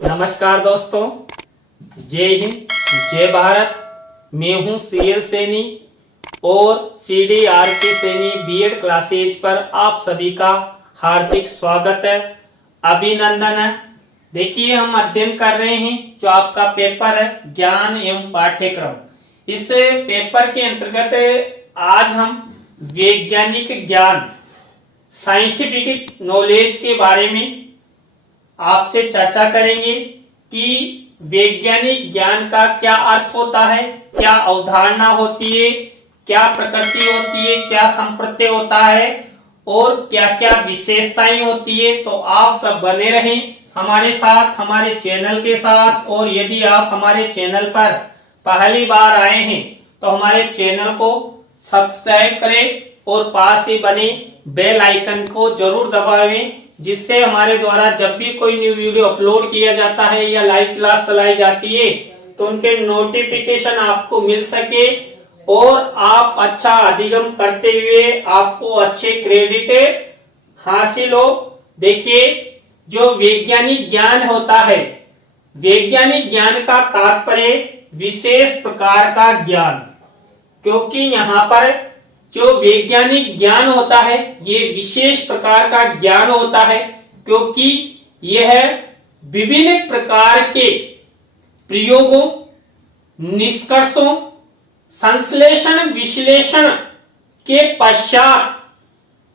नमस्कार दोस्तों, जय हिंद, जय भारत। मैं हूं सीएल सैनी और CDRK सैनी बीएड क्लासेज पर आप सभी का हार्दिक स्वागत है, अभिनंदन है। देखिए, हम अध्ययन कर रहे हैं जो आपका पेपर है ज्ञान एवं पाठ्यक्रम। इस पेपर के अंतर्गत आज हम वैज्ञानिक ज्ञान, साइंटिफिक नॉलेज के बारे में आपसे चर्चा करेंगे कि वैज्ञानिक ज्ञान का क्या अर्थ होता है, क्या अवधारणा होती है, क्या प्रकृति होती है, क्या संप्रत्यय होता है और क्या क्या विशेषताएं होती है। तो आप सब बने रहें हमारे साथ, हमारे चैनल के साथ। और यदि आप हमारे चैनल पर पहली बार आए हैं तो हमारे चैनल को सब्सक्राइब करें और पास ही बने बेल आइकन को जरूर दबाएं, जिससे हमारे द्वारा जब भी कोई न्यू वीडियो अपलोड किया जाता है या लाइव क्लास चलाई जाती है तो उनके नोटिफिकेशन आपको मिल सके और आप अच्छा अधिगम करते हुए आपको अच्छे क्रेडिट हासिल हो। देखिए, जो वैज्ञानिक ज्ञान होता है, वैज्ञानिक ज्ञान का तात्पर्य विशेष प्रकार का ज्ञान, क्योंकि यहाँ पर जो वैज्ञानिक ज्ञान होता है ये विशेष प्रकार का ज्ञान होता है, क्योंकि यह विभिन्न प्रकार के प्रयोगों, निष्कर्षों, संश्लेषण विश्लेषण के पश्चात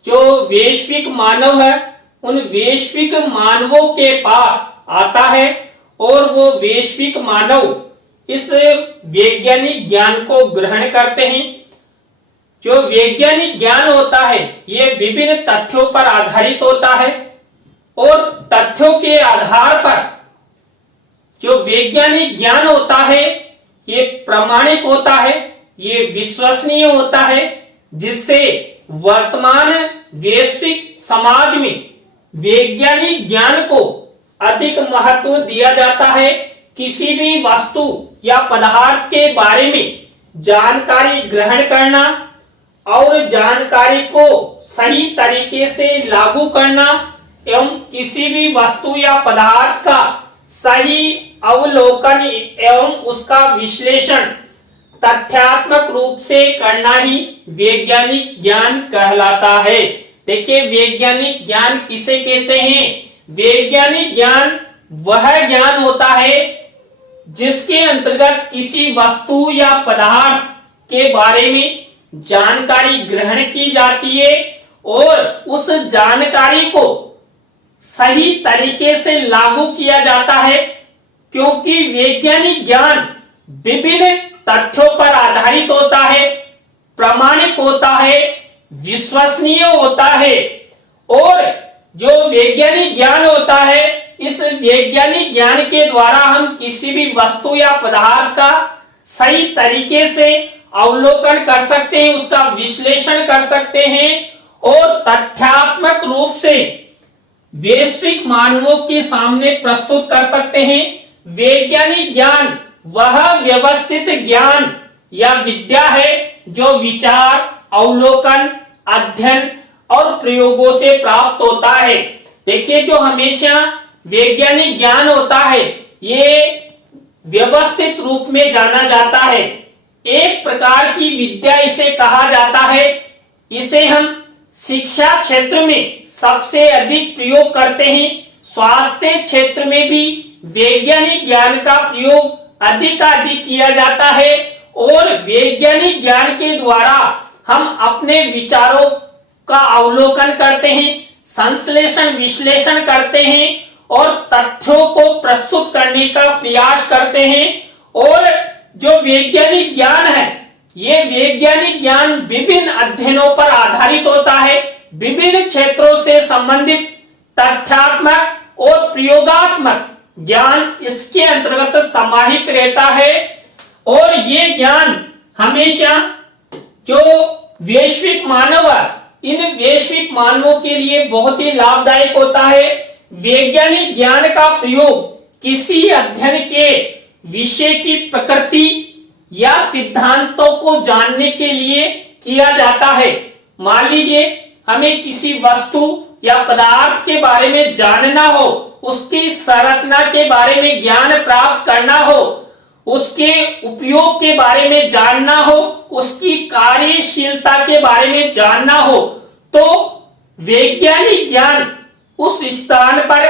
जो वैश्विक मानव है उन वैश्विक मानवों के पास आता है और वो वैश्विक मानव इस वैज्ञानिक ज्ञान को ग्रहण करते हैं। जो वैज्ञानिक ज्ञान होता है ये विभिन्न तथ्यों पर आधारित होता है और तथ्यों के आधार पर जो वैज्ञानिक ज्ञान होता है ये प्रामाणिक होता है, ये विश्वसनीय होता है, जिससे वर्तमान वैश्विक समाज में वैज्ञानिक ज्ञान को अधिक महत्व दिया जाता है। किसी भी वस्तु या पदार्थ के बारे में जानकारी ग्रहण करना और जानकारी को सही तरीके से लागू करना एवं किसी भी वस्तु या पदार्थ का सही अवलोकन एवं उसका विश्लेषण तथ्यात्मक रूप से करना ही वैज्ञानिक ज्ञान कहलाता है। देखिए, वैज्ञानिक ज्ञान किसे कहते हैं? वैज्ञानिक ज्ञान वह ज्ञान होता है जिसके अंतर्गत किसी वस्तु या पदार्थ के बारे में जानकारी ग्रहण की जाती है और उस जानकारी को सही तरीके से लागू किया जाता है, क्योंकि वैज्ञानिक ज्ञान विभिन्न तथ्यों पर आधारित होता है, प्रामाणिक होता है, विश्वसनीय होता है। और जो वैज्ञानिक ज्ञान होता है, इस वैज्ञानिक ज्ञान के द्वारा हम किसी भी वस्तु या पदार्थ का सही तरीके से अवलोकन कर सकते हैं, उसका विश्लेषण कर सकते हैं और तथ्यात्मक रूप से वैश्विक मानवों के सामने प्रस्तुत कर सकते हैं। वैज्ञानिक ज्ञान वह व्यवस्थित ज्ञान या विद्या है जो विचार, अवलोकन, अध्ययन और प्रयोगों से प्राप्त होता है। देखिए, जो हमेशा वैज्ञानिक ज्ञान होता है ये व्यवस्थित रूप में जाना जाता है, एक प्रकार की विद्या इसे कहा जाता है। इसे हम शिक्षा क्षेत्र में सबसे अधिक प्रयोग करते हैं। स्वास्थ्य क्षेत्र में भी वैज्ञानिक ज्ञान का प्रयोग अधिक किया जाता है और वैज्ञानिक ज्ञान के द्वारा हम अपने विचारों का अवलोकन करते हैं, संश्लेषण विश्लेषण करते हैं और तथ्यों को प्रस्तुत करने का प्रयास करते हैं। और जो वैज्ञानिक ज्ञान है ये वैज्ञानिक ज्ञान विभिन्न अध्ययनों पर आधारित होता है, विभिन्न क्षेत्रों से संबंधित तथ्यात्मक और प्रयोगात्मक ज्ञान इसके अंतर्गत समाहित रहता है। और ये ज्ञान हमेशा जो वैश्विक मानव है इन वैश्विक मानवों के लिए बहुत ही लाभदायक होता है। वैज्ञानिक ज्ञान का प्रयोग किसी अध्ययन के विषय की प्रकृति या सिद्धांतों को जानने के लिए किया जाता है। मान लीजिए हमें किसी वस्तु या पदार्थ के बारे में जानना हो उसकी संरचना के बारे में ज्ञान प्राप्त करना हो, उसके उपयोग के बारे में जानना हो, उसकी कार्यशीलता के बारे में जानना हो, तो वैज्ञानिक ज्ञान उस स्थान पर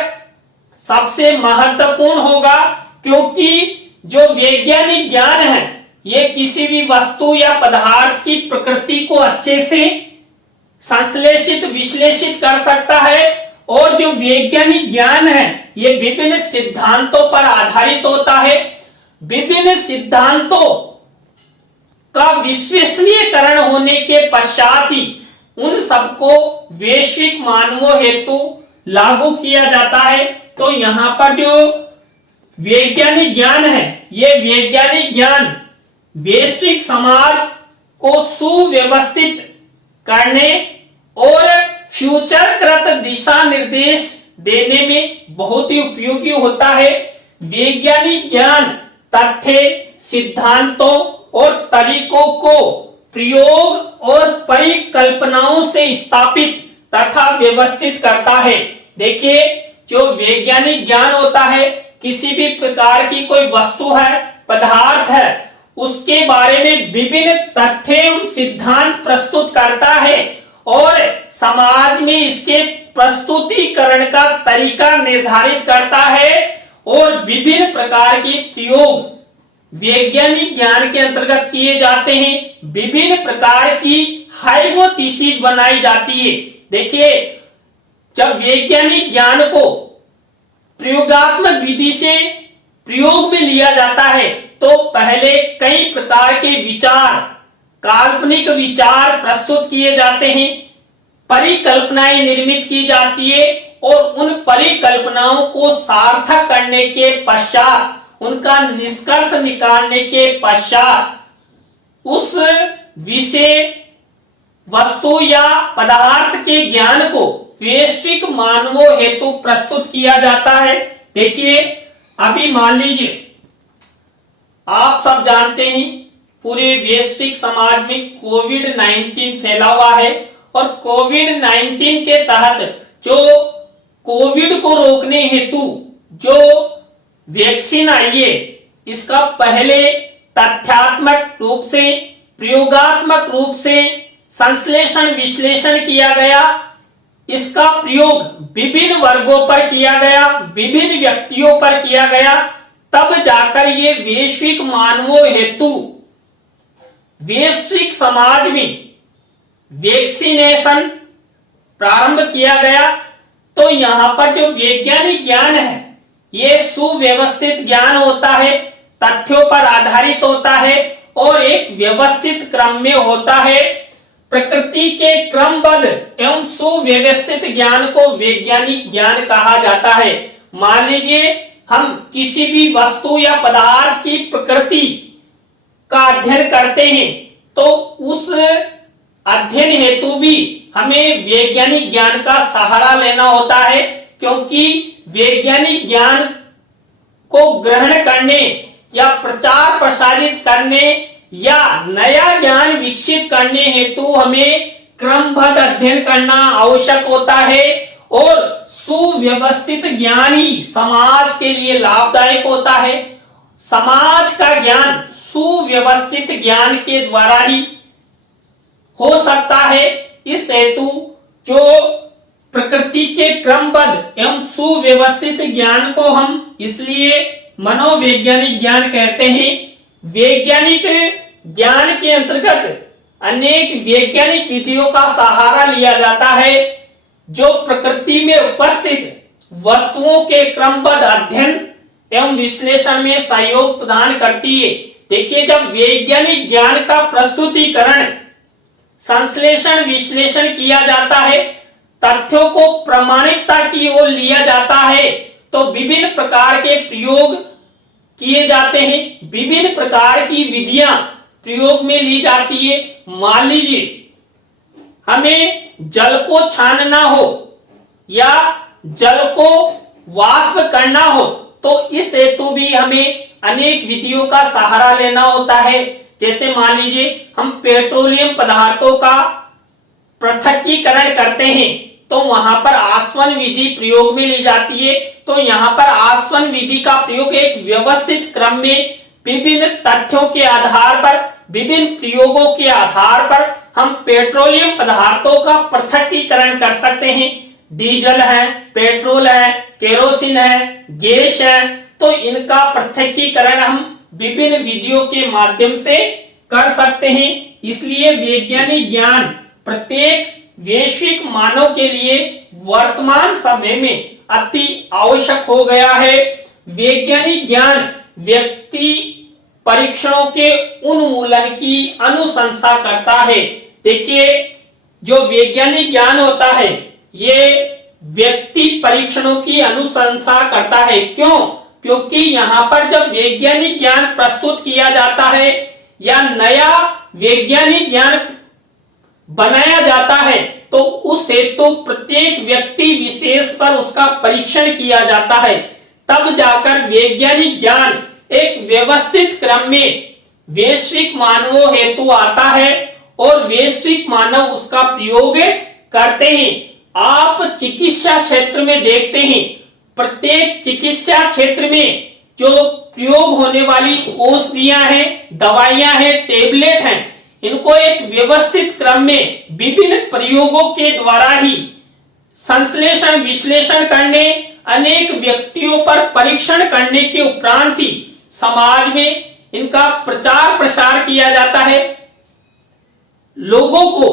सबसे महत्वपूर्ण होगा। क्योंकि जो वैज्ञानिक ज्ञान है ये किसी भी वस्तु या पदार्थ की प्रकृति को अच्छे से संश्लेषित विश्लेषित कर सकता है। और जो वैज्ञानिक ज्ञान है ये विभिन्न सिद्धांतों पर आधारित होता है। विभिन्न सिद्धांतों का विश्वसनीयकरण होने के पश्चात ही उन सबको वैश्विक मानवों हेतु लागू किया जाता है। तो यहाँ पर जो वैज्ञानिक ज्ञान है ये वैज्ञानिक ज्ञान वैश्विक समाज को सुव्यवस्थित करने और फ्यूचरकृत दिशा निर्देश देने में बहुत ही उपयोगी होता है। वैज्ञानिक ज्ञान तथ्य, सिद्धांतों और तरीकों को प्रयोग और परिकल्पनाओं से स्थापित तथा व्यवस्थित करता है। देखिए, जो वैज्ञानिक ज्ञान होता है किसी भी प्रकार की कोई वस्तु है, पदार्थ है, उसके बारे में विभिन्न तथ्य एवं सिद्धांत प्रस्तुत करता है और समाज में इसके प्रस्तुतिकरण का तरीका निर्धारित करता है और विभिन्न प्रकार के प्रयोग वैज्ञानिक ज्ञान के अंतर्गत किए जाते हैं। विभिन्न प्रकार की हाइपोथेसिस बनाई जाती है। देखिए, जब वैज्ञानिक ज्ञान को प्रयोगात्मक विधि से प्रयोग में लिया जाता है तो पहले कई प्रकार के विचार, काल्पनिक विचार प्रस्तुत किए जाते हैं, परिकल्पनाएं निर्मित की जाती है और उन परिकल्पनाओं को सार्थक करने के पश्चात, उनका निष्कर्ष निकालने के पश्चात उस विषय, वस्तु या पदार्थ के ज्ञान को वैश्विक मानवों हेतु प्रस्तुत किया जाता है। देखिए, अभी मान लीजिए आप सब जानते हैं पूरे वैश्विक समाज में कोविड-19 फैला हुआ है और कोविड-19 के तहत जो कोविड को रोकने हेतु जो वैक्सीन आई है इसका पहले तथ्यात्मक रूप से, प्रयोगात्मक रूप से संश्लेषण विश्लेषण किया गया। इसका प्रयोग विभिन्न वर्गों पर किया गया, विभिन्न व्यक्तियों पर किया गया, तब जाकर ये वैश्विक मानवों हेतु वैश्विक समाज में वैक्सीनेशन प्रारंभ किया गया। तो यहाँ पर जो वैज्ञानिक ज्ञान है ये सुव्यवस्थित ज्ञान होता है, तथ्यों पर आधारित होता है और एक व्यवस्थित क्रम में होता है। प्रकृति के क्रमबद्ध एवं सुव्यवस्थित ज्ञान को वैज्ञानिक ज्ञान कहा जाता है। मान लीजिए हम किसी भी वस्तु या पदार्थ की प्रकृति का अध्ययन करते हैं तो उस अध्ययन हेतु भी हमें वैज्ञानिक ज्ञान का सहारा लेना होता है। क्योंकि वैज्ञानिक ज्ञान को ग्रहण करने या प्रचार प्रसारित करने या नया ज्ञान विकसित करने हेतु हमें क्रमबद्ध अध्ययन करना आवश्यक होता है और सुव्यवस्थित ज्ञान ही समाज के लिए लाभदायक होता है। समाज का ज्ञान सुव्यवस्थित ज्ञान के द्वारा ही हो सकता है। इस हेतु जो प्रकृति के क्रमबद्ध एवं सुव्यवस्थित ज्ञान को हम इसलिए मनोवैज्ञानिक ज्ञान कहते हैं। वैज्ञानिक ज्ञान के अंतर्गत अनेक वैज्ञानिक विधियों का सहारा लिया जाता है जो प्रकृति में उपस्थित वस्तुओं के क्रमबद्ध अध्ययन एवं विश्लेषण में सहयोग प्रदान करती है। देखिए, जब वैज्ञानिक ज्ञान का प्रस्तुतिकरण, संश्लेषण विश्लेषण किया जाता है, तथ्यों को प्रामाणिकता की ओर लिया जाता है तो विभिन्न प्रकार के प्रयोग किए जाते हैं, विभिन्न प्रकार की विधियां प्रयोग में ली जाती है। मान लीजिए हमें जल को छानना हो या जल को वाष्प करना हो तो इस हेतु भी हमें अनेक विधियों का सहारा लेना होता है। जैसे मान लीजिए हम पेट्रोलियम पदार्थों का पृथक्कीकरण करते हैं तो वहां पर आसवन विधि प्रयोग में ली जाती है। तो यहाँ पर आसवन विधि का प्रयोग एक व्यवस्थित क्रम में विभिन्न तथ्यों के आधार पर, विभिन्न प्रयोगों के आधार पर हम पेट्रोलियम पदार्थों का पृथक्कीकरण कर सकते हैं। डीजल है, पेट्रोल है, केरोसिन है, गैस है, तो इनका पृथक्कीकरण हम विभिन्न विधियों के माध्यम से कर सकते हैं। इसलिए वैज्ञानिक ज्ञान प्रत्येक वैश्विक मानव के लिए वर्तमान समय में अति आवश्यक हो गया है। वैज्ञानिक ज्ञान व्यक्ति परीक्षणों के उन्मूलन की अनुशंसा करता है। देखिए, जो वैज्ञानिक ज्ञान होता है ये व्यक्ति परीक्षणों की अनुशंसा करता है। क्यों? क्योंकि यहाँ पर जब वैज्ञानिक ज्ञान प्रस्तुत किया जाता है या नया वैज्ञानिक ज्ञान बनाया जाता है तो उस हेतु प्रत्येक व्यक्ति विशेष पर उसका परीक्षण किया जाता है। तब जाकर वैज्ञानिक ज्ञान एक व्यवस्थित क्रम में वैश्विक मानवों हेतु आता है और वैश्विक मानव उसका प्रयोग करते हैं। आप चिकित्सा क्षेत्र में देखते हैं, प्रत्येक चिकित्सा क्षेत्र में जो प्रयोग होने वाली औषधियां हैं, दवाइयां हैं, टेबलेट हैं, इनको एक व्यवस्थित क्रम में विभिन्न प्रयोगों के द्वारा ही संश्लेषण विश्लेषण करने, अनेक व्यक्तियों पर परीक्षण करने के उपरांत ही समाज में इनका प्रचार प्रसार किया जाता है। लोगों को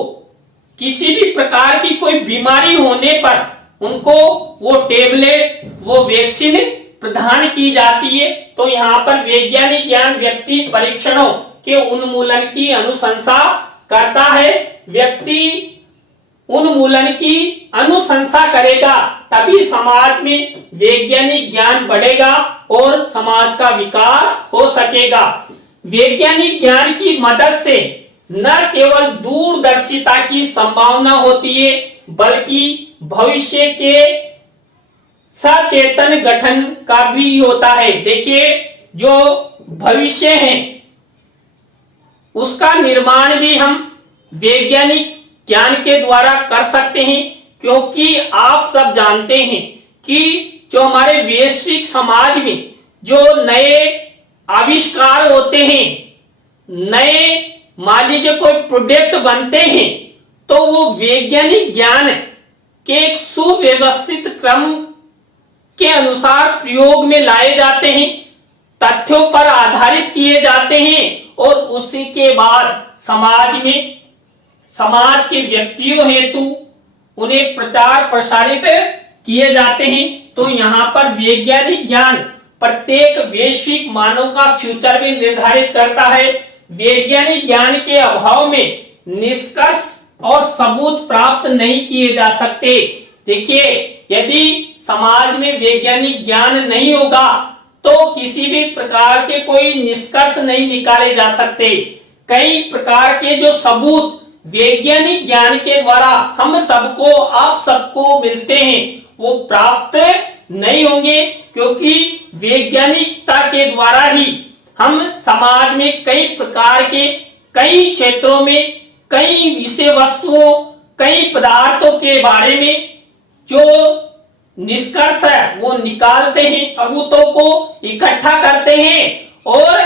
किसी भी प्रकार की कोई बीमारी होने पर उनको वो टेबलेट, वो वैक्सीन प्रदान की जाती है। तो यहाँ पर वैज्ञानिक ज्ञान व्यक्ति परीक्षणों के उन्मूलन की अनुशंसा करता है। व्यक्ति उन्मूलन की अनुशंसा करेगा तभी समाज में वैज्ञानिक ज्ञान बढ़ेगा और समाज का विकास हो सकेगा। वैज्ञानिक ज्ञान की मदद से न केवल दूरदर्शिता की संभावना होती है बल्कि भविष्य के सचेतन गठन का भी होता है। देखिए, जो भविष्य है उसका निर्माण भी हम वैज्ञानिक ज्ञान के द्वारा कर सकते हैं, क्योंकि आप सब जानते हैं कि जो हमारे वैश्विक समाज में जो नए आविष्कार होते हैं, नए मान लीजिए कोई प्रोडक्ट बनते हैं, तो वो वैज्ञानिक ज्ञान के एक सुव्यवस्थित क्रम के अनुसार प्रयोग में लाए जाते हैं, तथ्यों पर आधारित किए जाते हैं और उसी के बाद समाज में समाज के व्यक्तियों हेतु उन्हें प्रचार प्रसारित किए जाते हैं। तो यहाँ पर वैज्ञानिक ज्ञान प्रत्येक वैश्विक मानव का फ्यूचर भी निर्धारित करता है। वैज्ञानिक ज्ञान के अभाव में निष्कर्ष और सबूत प्राप्त नहीं किए जा सकते। देखिए, यदि समाज में वैज्ञानिक ज्ञान नहीं होगा तो किसी भी प्रकार के कोई निष्कर्ष नहीं निकाले जा सकते। कई प्रकार के जो सबूत वैज्ञानिक ज्ञान के द्वारा हम सबको, आप सबको मिलते हैं, वो प्राप्त नहीं होंगे, क्योंकि वैज्ञानिकता के द्वारा ही हम समाज में कई प्रकार के, कई क्षेत्रों में, कई विषय वस्तुओं, कई पदार्थों के बारे में जो निष्कर्ष है वो निकालते हैं, सबूतों को इकट्ठा करते हैं और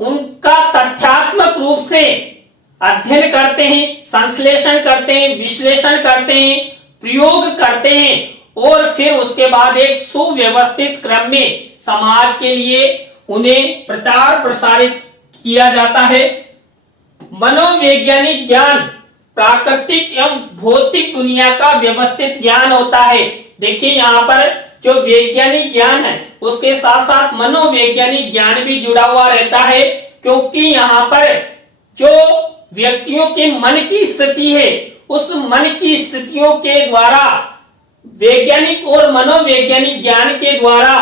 उनका तथ्यात्मक रूप से अध्ययन करते हैं, संश्लेषण करते हैं, विश्लेषण करते हैं, प्रयोग करते हैं और फिर उसके बाद एक सुव्यवस्थित क्रम में समाज के लिए उन्हें प्रचार प्रसारित किया जाता है। मनोवैज्ञानिक ज्ञान प्राकृतिक एवं भौतिक दुनिया का व्यवस्थित ज्ञान होता है। देखिए, यहाँ पर जो वैज्ञानिक ज्ञान है उसके साथ साथ मनोवैज्ञानिक ज्ञान भी जुड़ा हुआ रहता है, क्योंकि यहाँ पर जो व्यक्तियों के मन की स्थिति है उस मन की स्थितियों के द्वारा वैज्ञानिक और मनोवैज्ञानिक ज्ञान के द्वारा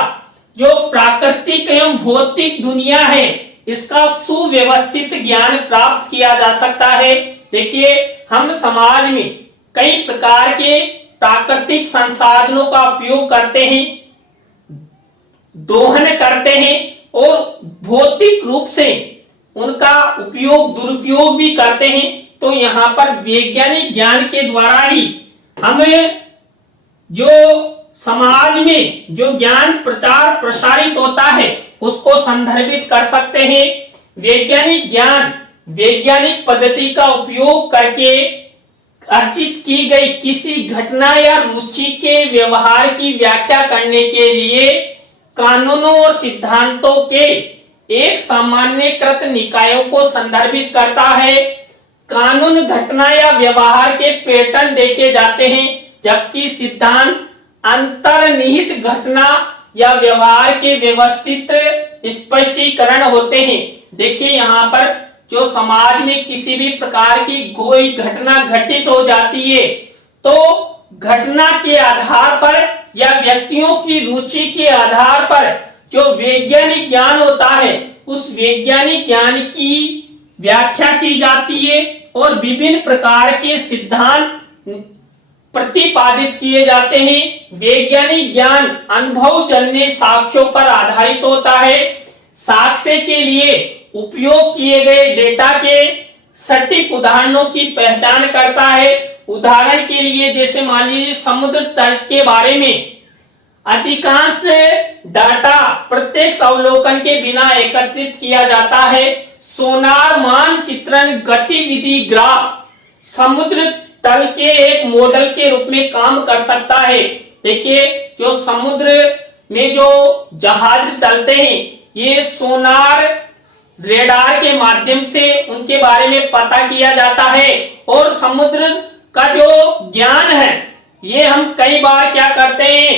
जो प्राकृतिक एवं भौतिक दुनिया है इसका सुव्यवस्थित ज्ञान प्राप्त किया जा सकता है। देखिए, हम समाज में कई प्रकार के प्राकृतिक संसाधनों का उपयोग करते हैं, दोहन करते हैं और भौतिक रूप से उनका उपयोग दुरुपयोग भी करते हैं। तो यहाँ पर वैज्ञानिक ज्ञान के द्वारा ही हमें जो समाज में जो ज्ञान प्रचार प्रसारित होता है उसको संदर्भित कर सकते हैं। वैज्ञानिक ज्ञान वैज्ञानिक पद्धति का उपयोग करके अर्जित की गई किसी घटना या रुचि के व्यवहार की व्याख्या करने के लिए कानूनों और सिद्धांतों के एक सामान्यकृत निकायों को संदर्भित करता है। कानून घटना या व्यवहार के पैटर्न देखे जाते हैं, जबकि सिद्धांत अंतर्निहित घटना या व्यवहार के व्यवस्थित स्पष्टीकरण होते हैं। देखिए यहाँ पर जो समाज में किसी भी प्रकार की कोई घटना घटित हो जाती है तो घटना के आधार पर या व्यक्तियों की रुचि के आधार पर जो वैज्ञानिक ज्ञान होता है उस वैज्ञानिक ज्ञान की व्याख्या की जाती है और विभिन्न प्रकार के सिद्धांत प्रतिपादित किए जाते हैं। वैज्ञानिक ज्ञान अनुभवजन्य साक्ष्यों पर आधारित होता है। साक्ष्य के लिए उपयोग किए गए डेटा के सटीक उदाहरणों की पहचान करता है। उदाहरण के लिए जैसे मान लीजिए समुद्र तट के बारे में अधिकांश डाटा प्रत्यक्ष अवलोकन के बिना एकत्रित किया जाता है। सोनार मानचित्रण गतिविधि ग्राफ समुद्र तल के एक मॉडल के रूप में काम कर सकता है। देखिए जो समुद्र में जो जहाज चलते हैं ये सोनार रेडार के माध्यम से उनके बारे में पता किया जाता है और समुद्र का जो ज्ञान है ये हम कई बार क्या करते हैं,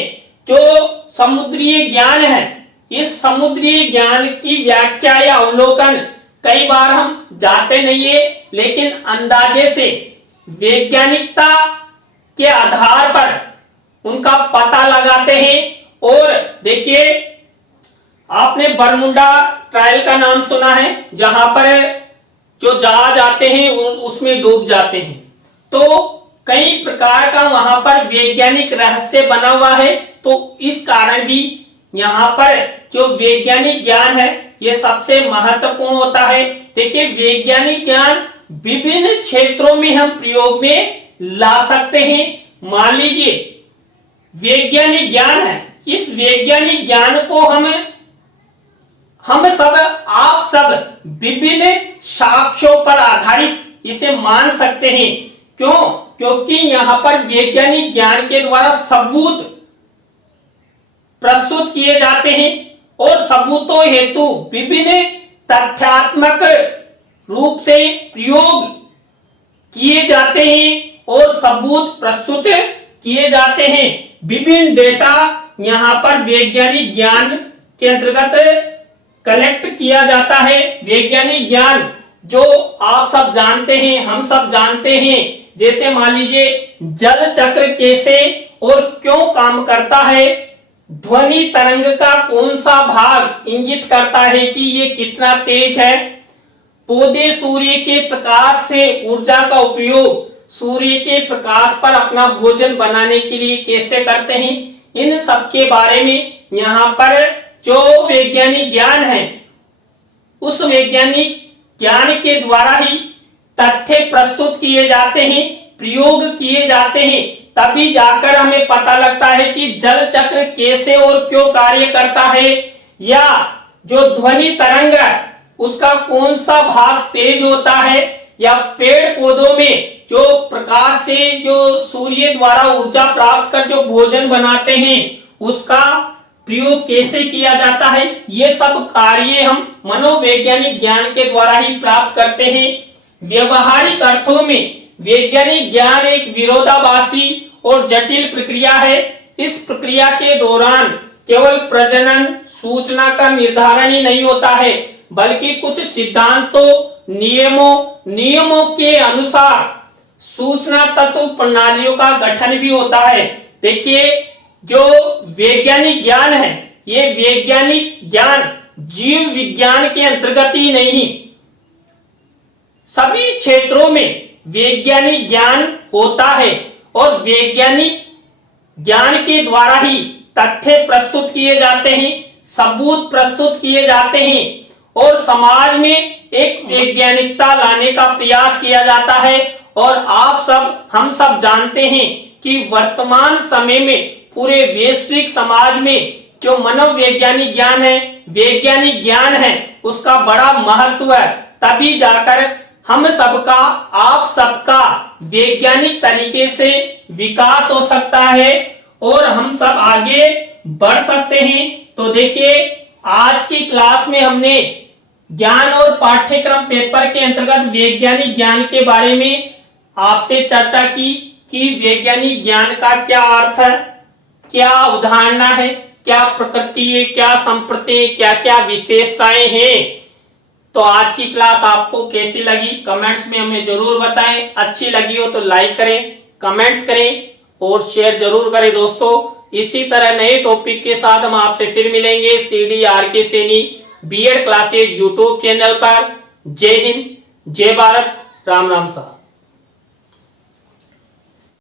जो समुद्रीय ज्ञान है इस समुद्रीय ज्ञान की व्याख्या या अवलोकन कई बार हम जाते नहीं है, लेकिन अंदाजे से वैज्ञानिकता के आधार पर उनका पता लगाते हैं। और देखिए आपने बरमुडा ट्रायल का नाम सुना है, जहां पर जो जहाज आते हैं उसमें डूब जाते हैं, तो कई प्रकार का वहां पर वैज्ञानिक रहस्य बना हुआ है। तो इस कारण भी यहाँ पर जो वैज्ञानिक ज्ञान है ये सबसे महत्वपूर्ण होता है। देखिए वैज्ञानिक ज्ञान विभिन्न क्षेत्रों में हम प्रयोग में ला सकते हैं। मान लीजिए वैज्ञानिक ज्ञान है, इस वैज्ञानिक ज्ञान को हम सब आप सब विभिन्न साक्ष्यों पर आधारित इसे मान सकते हैं। क्यों? क्योंकि यहाँ पर वैज्ञानिक ज्ञान के द्वारा सबूत प्रस्तुत किए जाते हैं और सबूतों हेतु विभिन्न तथ्यात्मक रूप से प्रयोग किए जाते हैं और सबूत प्रस्तुत किए जाते हैं। विभिन्न डेटा यहाँ पर वैज्ञानिक ज्ञान के अंतर्गत कलेक्ट किया जाता है। वैज्ञानिक ज्ञान जो आप सब जानते हैं, हम सब जानते हैं, जैसे मान लीजिए जल चक्र कैसे और क्यों काम करता है, ध्वनि तरंग का कौन सा भाग इंगित करता है कि ये कितना तेज है, पौधे सूर्य के प्रकाश से ऊर्जा का उपयोग सूर्य के प्रकाश पर अपना भोजन बनाने के लिए कैसे करते हैं, इन सब के बारे में यहाँ पर जो वैज्ञानिक ज्ञान है उस वैज्ञानिक ज्ञान के द्वारा ही तथ्य प्रस्तुत किए जाते हैं, प्रयोग किए जाते हैं, तभी जाकर हमें पता लगता है कि जल चक्र कैसे और क्यों कार्य करता है, या जो ध्वनि तरंग है उसका कौन सा भाग तेज होता है, या पेड़ पौधों में जो प्रकाश से जो सूर्य द्वारा ऊर्जा प्राप्त कर जो भोजन बनाते हैं उसका प्रयोग कैसे किया जाता है। ये सब कार्य हम मनोवैज्ञानिक ज्ञान के द्वारा ही प्राप्त करते हैं। व्यवहारिक अर्थों में वैज्ञानिक ज्ञान एक विरोधाभासी और जटिल प्रक्रिया है। इस प्रक्रिया के दौरान केवल प्रजनन सूचना का निर्धारण ही नहीं होता है, बल्कि कुछ सिद्धांतों नियमों के अनुसार सूचना तत्व प्रणालियों का गठन भी होता है। देखिए जो वैज्ञानिक ज्ञान है ये वैज्ञानिक ज्ञान जीव विज्ञान के अंतर्गत ही नहीं, सभी क्षेत्रों में वैज्ञानिक ज्ञान होता है और वैज्ञानिक ज्ञान के द्वारा ही तथ्य प्रस्तुत किए जाते हैं, सबूत प्रस्तुत किए जाते हैं और समाज में एक वैज्ञानिकता लाने का प्रयास किया जाता है। और आप सब हम सब जानते हैं कि वर्तमान समय में पूरे वैश्विक समाज में जो मनोवैज्ञानिक ज्ञान है, वैज्ञानिक ज्ञान है, उसका बड़ा महत्व है। तभी जाकर हम सबका, आप सबका वैज्ञानिक तरीके से विकास हो सकता है और हम सब आगे बढ़ सकते हैं। तो देखिए, आज की क्लास में हमने ज्ञान और पाठ्यक्रम पेपर के अंतर्गत वैज्ञानिक ज्ञान के बारे में आपसे चर्चा की कि वैज्ञानिक ज्ञान का क्या अर्थ है, क्या अवधारणा है, क्या प्रकृति है, क्या संप्रति, क्या क्या विशेषताएं हैं। तो आज की क्लास आपको कैसी लगी कमेंट्स में हमें जरूर बताएं। अच्छी लगी हो तो लाइक करें, कमेंट्स करें और शेयर जरूर करें दोस्तों। इसी तरह नए टॉपिक के साथ हम आपसे फिर मिलेंगे CDRK Saini BEd classes YouTube channel पर। जय हिंद, जय भारत, राम राम साहब।